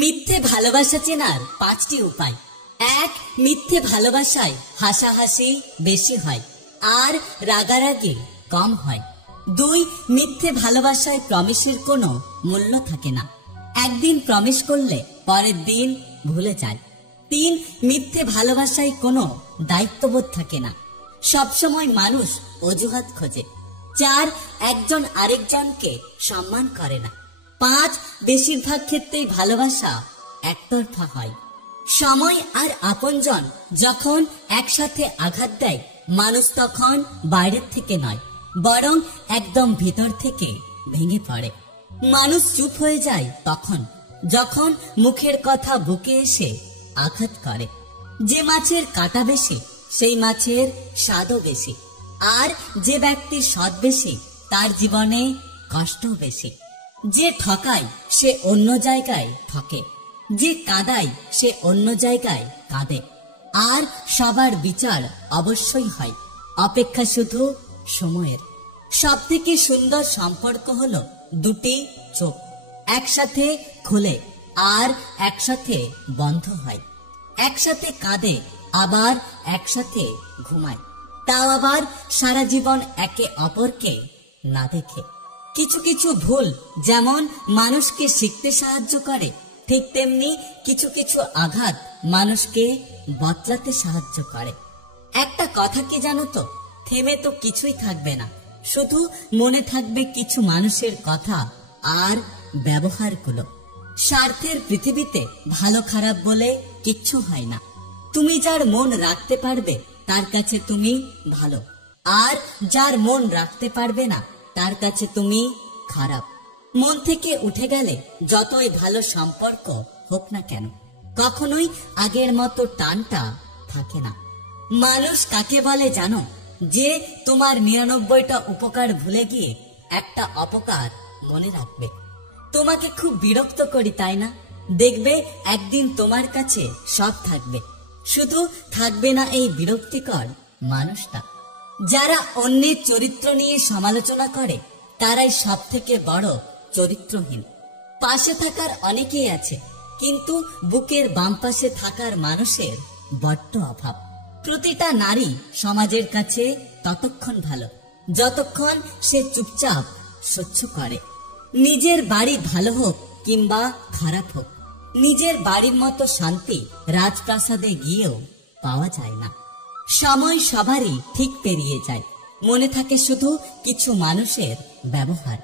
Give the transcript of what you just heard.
মিথ্যে ভালোবাসা চেনার 5টি উপায়। 1. মিথ্যে ভালোবাসায় হাসাহাসি বেশি হয় আর রাগারাগি কম হয়। 2. মিথ্যে ভালোবাসায় প্রমিসের কোনো মূল্য থাকে না, একদিন প্রমিস করলে পরের দিন ভুলে যায়। 3. মিথ্যে ভালোবাসায় কোনো দায়িত্ববোধ থাকে না, সবসময় মানুষ অজুহাত খোঁজে। 4. একজন আরেকজনকে সম্মান করে না। 5. বেশিরভাগ ক্ষেত্রেই ভালোবাসা একতরফা হয়। সময় আর আপনজন যখন একসাথে আঘাত দেয়, মানুষ তখন বাইরের থেকে নয়, বরং একদম ভিতর থেকে ভেঙে পড়ে। মানুষ চুপ হয়ে যায় তখন যখন মুখের কথা বুকে এসে আঘাত করে। যে মাছের কাঁটা বেশি সেই মাছের স্বাদও বেশি, আর যে ব্যক্তির সৎ বেশি তার জীবনে কষ্ট বেশি। যে ঠকায় সে অন্য জায়গায় ঠকে, যে কাঁদায় সে অন্য জায়গায় কাঁদে। আর সবার বিচার অবশ্যই হয়, অপেক্ষা শুধু সময়ের। সব থেকে সুন্দর সম্পর্ক হলো দুটি চোখ একসাথে খোলে আর একসাথে বন্ধ হয়, একসাথে কাঁদে আবার একসাথে ঘুমায়, তাও আবার সারা জীবন একে অপরকে না দেখে। কিছু কিছু ভুল যেমন মানুষকে শিখতে সাহায্য করে, ঠিক তেমনি কিছু কিছু আঘাত মানুষকে বদলাতে সাহায্য করে। একটা কথা কি জানো তো, থেমে তো কিছুই থাকবে না, শুধু মনে থাকবে কিছু মানুষের কথা আর ব্যবহারগুলো। স্বার্থের পৃথিবীতে ভালো খারাপ বলে কিচ্ছু হয় না। তুমি যার মন রাখতে পারবে তার কাছে তুমি ভালো, আর যার মন রাখতে পারবে না তার কাছে তুমি খারাপ। মন থেকে উঠে গেলে যতই ভালো সম্পর্ক হোক না কেন, কখনোই আগের মতো টানটা থাকে না। মানুষ কাকে বলে জানো? যে তোমার 99টা উপকার ভুলে গিয়ে একটা অপকার মনে রাখবে। তোমাকে খুব বিরক্ত করি তাই না? দেখবে একদিন তোমার কাছে সব থাকবে, শুধু থাকবে না এই বিরক্তিকর মানুষটা। যারা অন্যের চরিত্র নিয়ে সমালোচনা করে তারাই সব থেকে বড় চরিত্রহীন। পাশে থাকার অনেকেই আছে, কিন্তু বুকের বাম পাশে থাকার মানুষের বড্ড অভাব। প্রতিটা নারী সমাজের কাছে ততক্ষণ ভালো যতক্ষণ সে চুপচাপ সহ্য করে। নিজের বাড়ি ভালো হোক কিংবা খারাপ হোক, নিজের বাড়ির মতো শান্তি রাজপ্রাসাদে গিয়েও পাওয়া যায় না। সময় সবারই ঠিক পেরিয়ে যায়, মনে থাকে শুধু কিছু মানুষের ব্যবহার।